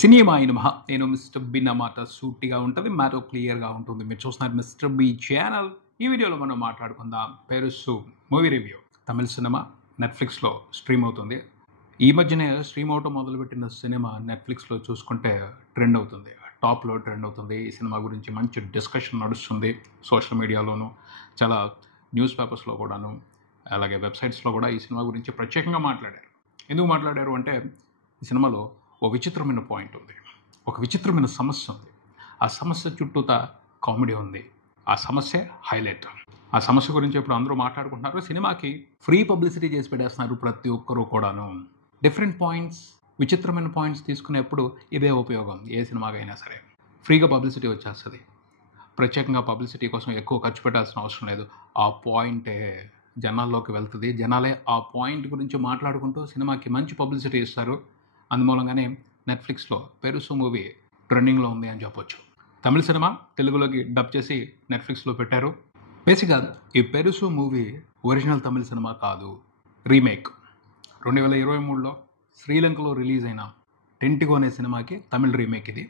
Cinema అయిన నేను mister B నా మాట సూటిగా ఉంటుంది, మ్యాటర్ క్లియర్గా ఉంటుంది. మీరు చూస్తున్నారు మిస్టర్ బి ఛానల్. ఈ వీడియోలో మనం మాట్లాడుకుందాం పెరుసు మూవీ రివ్యూ. తమిళ సినిమా నెట్ఫ్లిక్స్లో స్ట్రీమ్ అవుతుంది. ఈ మధ్యనే స్ట్రీమ్ అవటం మొదలుపెట్టిన సినిమా నెట్ఫ్లిక్స్లో చూసుకుంటే ట్రెండ్ అవుతుంది, టాప్లో ట్రెండ్ అవుతుంది. ఈ సినిమా గురించి మంచి డిస్కషన్ నడుస్తుంది సోషల్ మీడియాలోను, చాలా న్యూస్ పేపర్స్లో కూడాను, అలాగే వెబ్సైట్స్లో కూడా ఈ సినిమా గురించి ప్రత్యేకంగా మాట్లాడారు. ఎందుకు మాట్లాడారు అంటే, ఈ సినిమాలో ఓ విచిత్రమైన పాయింట్ ఉంది, ఒక విచిత్రమైన సమస్య ఉంది. ఆ సమస్య చుట్టూతా కామెడీ ఉంది. ఆ సమస్య హైలైట్. ఆ సమస్య గురించి ఇప్పుడు అందరూ మాట్లాడుకుంటున్నారు. సినిమాకి ఫ్రీ పబ్లిసిటీ చేసి పెట్టేస్తున్నారు ప్రతి ఒక్కరూ కూడాను. డిఫరెంట్ పాయింట్స్, విచిత్రమైన పాయింట్స్ తీసుకునేప్పుడు ఇదే ఉపయోగం. ఏ సినిమాకైనా సరే ఫ్రీగా పబ్లిసిటీ వచ్చేస్తుంది. ప్రత్యేకంగా పబ్లిసిటీ కోసం ఎక్కువ ఖర్చు పెట్టాల్సిన అవసరం లేదు. ఆ పాయింటే జనాల్లోకి వెళ్తుంది. జనాలే ఆ పాయింట్ గురించి మాట్లాడుకుంటూ సినిమాకి మంచి పబ్లిసిటీ ఇస్తారు. అందుమూలంగానే నెట్ఫ్లిక్స్లో పెరుసు మూవీ ట్రెండింగ్లో ఉంది అని చెప్పొచ్చు. తమిళ సినిమా తెలుగులోకి డబ్ చేసి నెట్ఫ్లిక్స్లో పెట్టారు. బేసిక్గా ఈ పెరుసు మూవీ ఒరిజినల్ తమిళ సినిమా కాదు, రీమేక్. 2023లో శ్రీలంకలో రిలీజ్ అయిన టెంటిగో అనే సినిమాకి తమిళ రీమేక్ ఇది.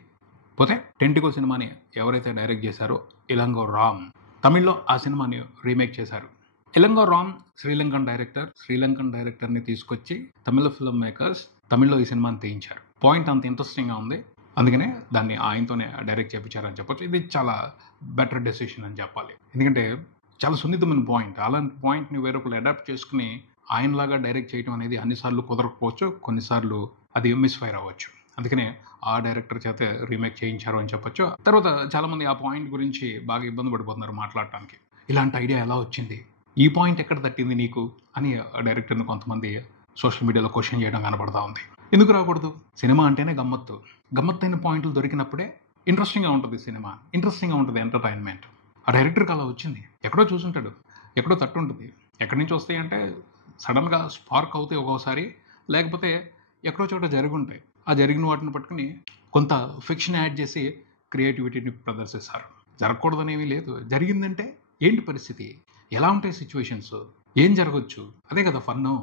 పోతే టెంటిగో సినిమాని ఎవరైతే డైరెక్ట్ చేశారో ఇలంగో రామ్, తమిళ్లో ఆ సినిమాని రీమేక్ చేశారు. ఇలంగో రామ్ శ్రీలంకన్ డైరెక్టర్ని తీసుకొచ్చి తమిళ ఫిల్మ్ మేకర్స్ తమిళ్లో ఈ సినిమాని తీయించారు. పాయింట్ అంత ఇంట్రెస్టింగ్గా ఉంది, అందుకనే దాన్ని ఆయనతోనే డైరెక్ట్ చేయించారని చెప్పొచ్చు. ఇది చాలా బెటర్ డెసిషన్ అని చెప్పాలి. ఎందుకంటే చాలా సున్నితమైన పాయింట్. అలాంటి పాయింట్ని వేరొకరు అడాప్ట్ చేసుకుని ఆయనలాగా డైరెక్ట్ చేయడం అనేది అన్నిసార్లు కుదరకపోవచ్చు, కొన్నిసార్లు అది మిస్ఫైర్ అవ్వచ్చు. అందుకనే ఆ డైరెక్టర్ చేత రీమేక్ చేయించారు అని చెప్పొచ్చు. తర్వాత చాలామంది ఆ పాయింట్ గురించి బాగా ఇబ్బంది పడిపోతున్నారు మాట్లాడటానికి. ఇలాంటి ఐడియా ఎలా వచ్చింది, ఈ పాయింట్ ఎక్కడ తట్టింది నీకు అని డైరెక్టర్ని కొంతమంది సోషల్ మీడియాలో క్వశ్చన్ చేయడం కనబడతా ఉంది. ఎందుకు రాకూడదు? సినిమా అంటేనే గమ్మత్తైన పాయింట్లు దొరికినప్పుడే ఇంట్రెస్టింగ్గా ఉంటుంది సినిమా, ఇంట్రెస్టింగ్గా ఉంటుంది ఎంటర్టైన్మెంట్. ఆ డైరెక్టర్కి అలా వచ్చింది. ఎక్కడో చూసుంటాడు, ఎక్కడో తట్టు ఉంటుంది. ఎక్కడి నుంచి వస్తాయి అంటే సడన్గా స్పార్క్ అవుతాయి ఒక్కోసారి, లేకపోతే ఎక్కడో చోట జరిగి ఉంటాయి. ఆ జరిగిన వాటిని పట్టుకుని కొంత ఫిక్షన్ యాడ్ చేసి క్రియేటివిటీని ప్రదర్శిస్తారు. జరగకూడదనేమీ లేదు. జరిగిందంటే ఏంటి పరిస్థితి, ఎలా ఉంటాయి సిచ్యువేషన్స్, ఏం జరగచ్చు, అదే కదా ఫన్ను.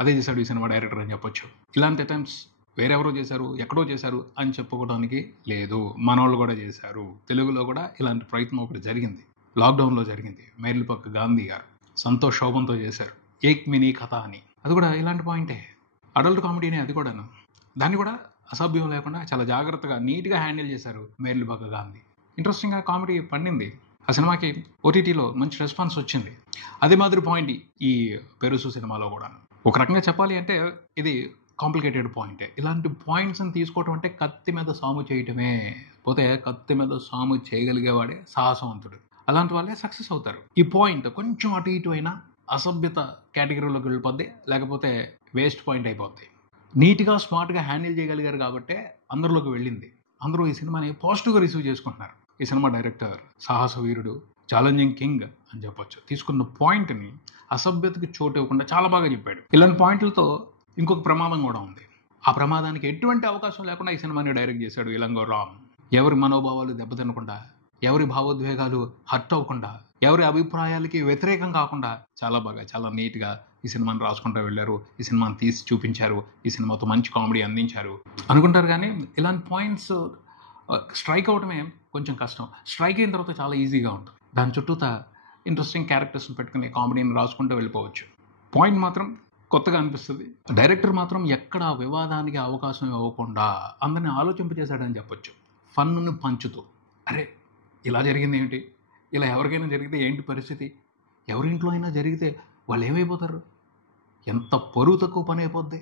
అదే చేశాడు ఈ సినిమా డైరెక్టర్ అని చెప్పొచ్చు. ఇలాంటి అటెంప్ట్స్ వేరెవరో చేశారు, ఎక్కడో చేశారు అని చెప్పుకోవడానికి లేదు. మనోళ్ళు కూడా చేశారు. తెలుగులో కూడా ఇలాంటి ప్రయత్నం ఒకటి జరిగింది, లాక్డౌన్లో జరిగింది. మేర్లిపక్క గాంధీ గారు సంతోష్ శోభంతో చేశారు ఏక్ మినీ కథ అని. అది కూడా ఇలాంటి పాయింటే, అడల్ట్ కామెడీనే. అది కూడాను, దాన్ని కూడా అసభ్యం లేకుండా చాలా జాగ్రత్తగా నీట్గా హ్యాండిల్ చేశారు మేర్లిపక్క గాంధీ. ఇంట్రెస్టింగ్గా కామెడీ పండింది. ఆ సినిమాకి ఓటీటీలో మంచి రెస్పాన్స్ వచ్చింది. అదే మాదిరి పాయింట్ ఈ పెరుసు సినిమాలో కూడా. ఒక రకంగా చెప్పాలి అంటే ఇది కాంప్లికేటెడ్ పాయింటే. ఇలాంటి పాయింట్స్ని తీసుకోవటం అంటే కత్తి మీద సాము చేయటమే. పోతే కత్తి మీద సాము చేయగలిగేవాడే సాహసవంతుడు. అలాంటి వాళ్ళే సక్సెస్ అవుతారు. ఈ పాయింట్ కొంచెం అటు ఇటు అయినా అసభ్యత కేటగిరీలోకి వెళ్ళిపోద్ది, లేకపోతే వేస్ట్ పాయింట్ అయిపోద్ది. నీట్గా స్మార్ట్గా హ్యాండిల్ చేయగలిగారు కాబట్టే అందరిలోకి వెళ్ళింది. అందరూ ఈ సినిమాని పాజిటివ్గా రిసీవ్ చేసుకుంటున్నారు. ఈ సినిమా డైరెక్టర్ సాహస వీరుడు, ఛాలెంజింగ్ కింగ్ అని చెప్పొచ్చు. తీసుకున్న పాయింట్ని అసభ్యతకి చోటు ఇవ్వకుండా చాలా బాగా చెప్పాడు. ఇలాంటి పాయింట్లతో ఇంకొక ప్రమాదం కూడా ఉంది. ఆ ప్రమాదానికి ఎటువంటి అవకాశం లేకుండా ఈ సినిమాని డైరెక్ట్ చేశాడు ఇలంగో రామ్. ఎవరి మనోభావాలు దెబ్బతినకుండా, ఎవరి భావోద్వేగాలు హర్ట్ అవ్వకుండా, ఎవరి అభిప్రాయాలకి వ్యతిరేకం కాకుండా చాలా బాగా, చాలా నీట్గా ఈ సినిమాని రాసుకుంటూ వెళ్ళారు. ఈ సినిమాని తీసి చూపించారు. ఈ సినిమాతో మంచి కామెడీ అందించారు అనుకుంటారు. కానీ ఇలాంటి పాయింట్స్ స్ట్రైక్ అవటమే కొంచెం కష్టం. స్ట్రైక్ అయిన తర్వాత చాలా ఈజీగా ఉంటుంది. దాని చుట్టూతా ఇంట్రెస్టింగ్ క్యారెక్టర్స్ని పెట్టుకుని కామెడీని రాసుకుంటూ వెళ్ళిపోవచ్చు. పాయింట్ మాత్రం కొత్తగా అనిపిస్తుంది. డైరెక్టర్ మాత్రం ఎక్కడ వివాదానికి అవకాశం ఇవ్వకుండా అందరిని ఆలోచింపజేశాడని చెప్పొచ్చు. ఫన్ను పంచుతూ, అరే ఇలా జరిగింది ఏంటి, ఇలా ఎవరికైనా జరిగితే ఏంటి పరిస్థితి, ఎవరింట్లో అయినా జరిగితే వాళ్ళు ఏమైపోతారు, ఎంత పరువు తక్కువ పని అయిపోద్ది,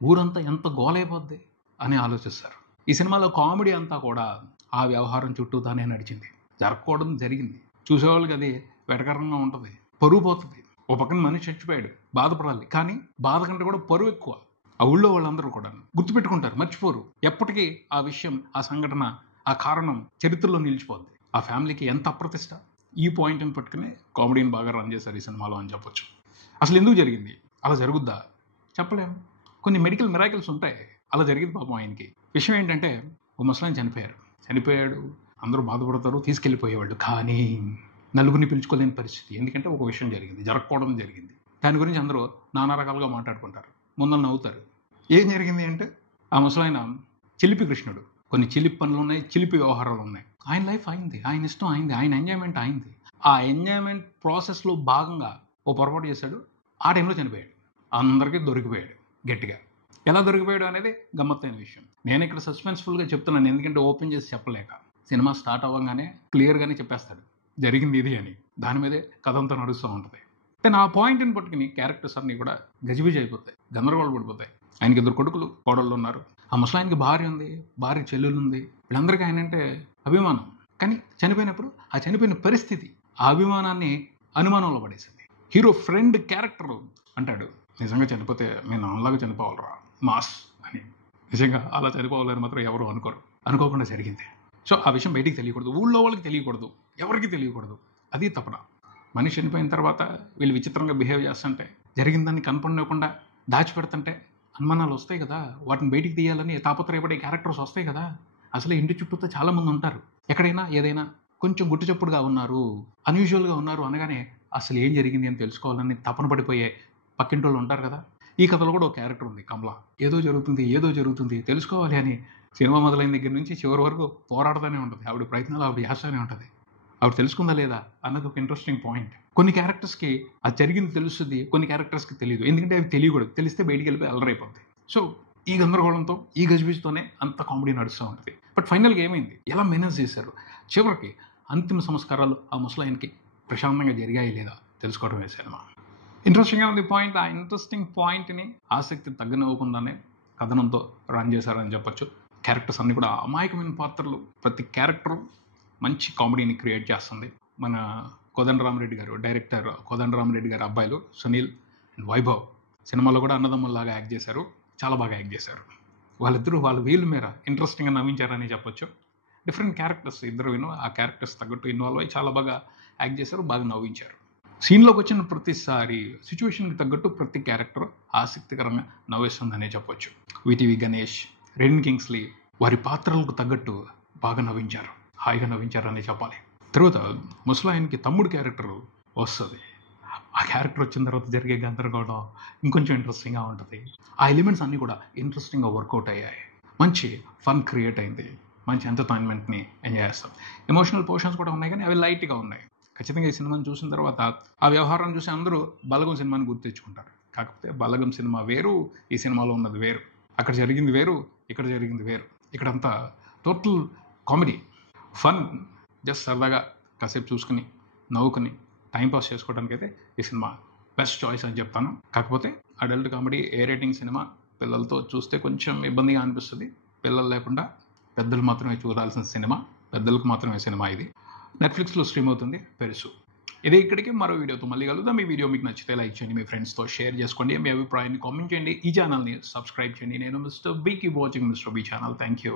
ఊరంతా ఎంత గోలైపోద్ది అని ఆలోచిస్తారు. ఈ సినిమాలో కామెడీ అంతా కూడా ఆ వ్యవహారం చుట్టూతానే నడిచింది. జరగకూడదు జరిగింది. చూసేవాళ్ళకి అది వెటకరంగా ఉంటుంది, పరువు పోతుంది. ఒక పక్కన మనిషి చచ్చిపోయాడు, బాధపడాలి. కానీ బాధ కంటే కూడా పరువు ఎక్కువ. ఆ ఊళ్ళో వాళ్ళందరూ కూడా గుర్తుపెట్టుకుంటారు, మర్చిపోరు. ఎప్పటికీ ఆ విషయం, ఆ సంఘటన, ఆ కారణం చరిత్రలో నిలిచిపోద్ది. ఆ ఫ్యామిలీకి ఎంత అప్రతిష్ట. ఈ పాయింట్ని పట్టుకుని కామెడీని బాగా రన్ చేశారు ఈ సినిమాలో అని చెప్పొచ్చు. అసలు ఎందుకు జరిగింది, అలా జరుగుద్దా చెప్పలేము. కొన్ని మెడికల్ మిరాకిల్స్ ఉంటాయి. అలా జరిగింది పాపం ఆయనకి. విషయం ఏంటంటే, ఓ ముసలాయన చనిపోయాడు. అందరూ బాధపడతారు, తీసుకెళ్ళిపోయేవాళ్ళు. కానీ నలుగురిని పిలుచుకోలేని పరిస్థితి. ఎందుకంటే ఒక విషయం జరిగింది, జరగకపోవడం జరిగింది. దాని గురించి అందరూ నానా రకాలుగా మాట్లాడుకుంటారు, ముందర నవ్వుతారు. ఏం జరిగింది అంటే, ఆ ముసలాయన చిలిపి కృష్ణుడు, కొన్ని చిలిపి పనులు ఉన్నాయి, చిలిపి వ్యవహారాలు ఉన్నాయి. ఆయన లైఫ్ అయింది, ఆయన ఇష్టం అయింది, ఆయన ఎంజాయ్మెంట్ అయింది. ఆ ఎంజాయ్మెంట్ ప్రాసెస్లో భాగంగా ఓ పొరపాటు చేశాడు, ఆ టైంలో చనిపోయాడు. అందరికీ దొరికిపోయాడు గట్టిగా. ఎలా దొరికిపోయాడు అనేది గమ్మత్తైన విషయం. నేను ఇక్కడ సస్పెన్స్ఫుల్గా చెప్తున్నాను, ఎందుకంటే ఓపెన్ చేసి చెప్పలేక. సినిమా స్టార్ట్ అవ్వగానే క్లియర్గానే చెప్పేస్తాడు జరిగింది ఇది అని. దాని మీదే కథ అంతా నడుస్తూ ఉంటుంది. కానీ ఆ పాయింట్ని పట్టుకుని క్యారెక్టర్స్ అన్నీ కూడా గజిబిజి అయిపోతాయి, గందరగోళం పడిపోతాయి. ఆయనకి 2 కొడుకులు, కోడళ్ళు ఉన్నారు. ఆ ముసలాయనకి భార్య ఉంది, భార్య చెల్లెలు ఉంది. వీళ్ళందరికీ ఆయన అంటే అభిమానం. కానీ చనిపోయినప్పుడు ఆ చనిపోయిన పరిస్థితి ఆ అభిమానాన్ని అనుమానంలో పడేసింది. హీరో ఫ్రెండ్ క్యారెక్టర్ అంటాడు, నిజంగా చనిపోతే మీ నాన్నలాగా చనిపోవాలరా మాస్ అని. నిజంగా అలా చనిపోవాలని మాత్రం ఎవరు అనుకోకుండా జరిగింది. సో ఆ విషయం బయటికి తెలియకూడదు, ఊళ్ళో వాళ్ళకి తెలియకూడదు, ఎవరికి తెలియకూడదు. అది తపన. మనిషి చనిపోయిన తర్వాత వీళ్ళు విచిత్రంగా బిహేవ్ చేస్తుంటే, జరిగిందాన్ని కనపడకుండా దాచిపెడుతుంటే అనుమానాలు వస్తాయి కదా. వాటిని బయటికి తీయాలని తాపత్రయపడే క్యారెక్టర్స్ వస్తాయి కదా. అసలు ఇంటి చుట్టూతో చాలామంది ఉంటారు. ఎక్కడైనా ఏదైనా కొంచెం గుట్టుచప్పుడుగా ఉన్నారు, అన్యూజువల్గా ఉన్నారు అనగానే అసలు ఏం జరిగింది అని తెలుసుకోవాలని తపన పడిపోయే పక్కింటి వాళ్ళు ఉంటారు కదా. ఈ కథలో కూడా ఒక క్యారెక్టర్ ఉంది, కమల. ఏదో జరుగుతుంది తెలుసుకోవాలి అని సినిమా మొదలైన దగ్గర నుంచి చివరి వరకు పోరాడుతూనే ఉంటుంది. ఆవిడ ప్రయత్నాలు ఆవిడ చేస్తూనే ఉంటుంది. ఆవిడ తెలుసుకుందా లేదా అన్నది ఒక ఇంట్రెస్టింగ్ పాయింట్. కొన్ని క్యారెక్టర్స్కి అది జరిగింది తెలుస్తుంది, కొన్ని క్యారెక్టర్స్కి తెలియదు. ఎందుకంటే అవి తెలియకూడదు, తెలిస్తే బయటికి వెళ్ళిపోయి అల్లరైపోతుంది. సో ఈ గందరగోళంతో, ఈ గజిబిజితోనే అంత కామెడీ నడుస్తూ ఉంటుంది. బట్ ఫైనల్గా ఏమైంది, ఎలా మేనేజ్ చేశారు, చివరికి అంతిమ సంస్కారాలు ఆ ముసలాయనకి ప్రశాంతంగా జరిగాయి లేదా తెలుసుకోవడమే సినిమా. ఇంట్రెస్టింగ్గా ఉంది పాయింట్. ఆ ఇంట్రెస్టింగ్ పాయింట్ని ఆసక్తి తగ్గనివ్వకుండానే కథనంతో రన్ చేశారని చెప్పొచ్చు. క్యారెక్టర్స్ అన్నీ కూడా అమాయకమైన పాత్రలు. ప్రతి క్యారెక్టర్ మంచి కామెడీని క్రియేట్ చేస్తుంది. మన కోదండరామరెడ్డి గారు, డైరెక్టర్ కోదండరామరెడ్డి గారు అబ్బాయిలు సునీల్ అండ్ వైభవ్ సినిమాలో కూడా అన్నదమ్ముల్లాగా యాక్ట్ చేశారు, చాలా బాగా యాక్ట్ చేశారు. వాళ్ళిద్దరూ వాళ్ళ వీళ్ళ మీద ఇంట్రెస్టింగ్గా నవ్వించారని చెప్పొచ్చు. డిఫరెంట్ క్యారెక్టర్స్ ఇద్దరు ఆ క్యారెక్టర్స్ తగ్గట్టు ఇన్వాల్వ్ అయ్యి చాలా బాగా యాక్ట్ చేశారు, బాగా నవ్వించారు. సీన్లోకి వచ్చిన ప్రతిసారి సిచ్యువేషన్కి తగ్గట్టు ప్రతి క్యారెక్టర్ ఆసక్తికరంగా నవ్వేస్తుందనే చెప్పొచ్చు. విటివి గణేష్, రెన్ కింగ్స్లీ వారి పాత్రలకు తగ్గట్టు బాగా నవ్వించారు, హాయిగా నవ్వించారని చెప్పాలి. తర్వాత ముసలాయనకి తమ్ముడు క్యారెక్టర్ వస్తుంది. ఆ క్యారెక్టర్ వచ్చిన తర్వాత జరిగే గందరగోళం ఇంకొంచెం ఇంట్రెస్టింగ్గా ఉంటుంది. ఆ ఎలిమెంట్స్ అన్నీ కూడా ఇంట్రెస్టింగ్గా వర్కౌట్ అయ్యాయి. మంచి ఫన్ క్రియేట్ అయింది, మంచి ఎంటర్టైన్మెంట్ని ఎంజాయ్ చేస్తాం. ఎమోషనల్ పోర్షన్స్ కూడా ఉన్నాయి, కానీ అవి లైట్గా ఉన్నాయి. ఖచ్చితంగా ఈ సినిమాని చూసిన తర్వాత ఆ వ్యవహారం చూసి అందరూ బలగం సినిమాని గుర్తు తెచ్చుకుంటారు. కాకపోతే బలగం సినిమా వేరు, ఈ సినిమాలో ఉన్నది వేరు. అక్కడ జరిగింది వేరు, ఇక్కడ జరిగింది వేరు. ఇక్కడంతా టోటల్ కామెడీ, ఫన్, జస్ట్ సరదాగా కాసేపు చూసుకుని నవ్వుకుని టైంపాస్ చేసుకోవడానికి అయితే ఈ సినిమా బెస్ట్ చాయిస్ అని చెప్తాను. కాకపోతే అడల్ట్ కామెడీ, ఏ రేటింగ్ సినిమా పిల్లలతో చూస్తే కొంచెం ఇబ్బందిగా అనిపిస్తుంది. పిల్లలు లేకుండా పెద్దలు మాత్రమే చూడాల్సిన సినిమా, పెద్దలకు మాత్రమే సినిమా ఇది. నెట్ఫ్లిక్స్లో స్ట్రీమ్ అవుతుంది, పెరుసు. ఇదే ఇక్కడికి మరో వీడియోతో మళ్ళీ కలుద్దాం. ఈ వీడియో మీకు నచ్చితే లైక్ చేయండి, మీ ఫ్రెండ్స్తో షేర్ చేసుకోండి, మీ అభిప్రాయాన్ని కామెంట్ చేయండి, ఈ ఛానల్ని సబ్స్క్రైబ్ చేయండి. నేను mister B, keep watching mister B channel. Thank you.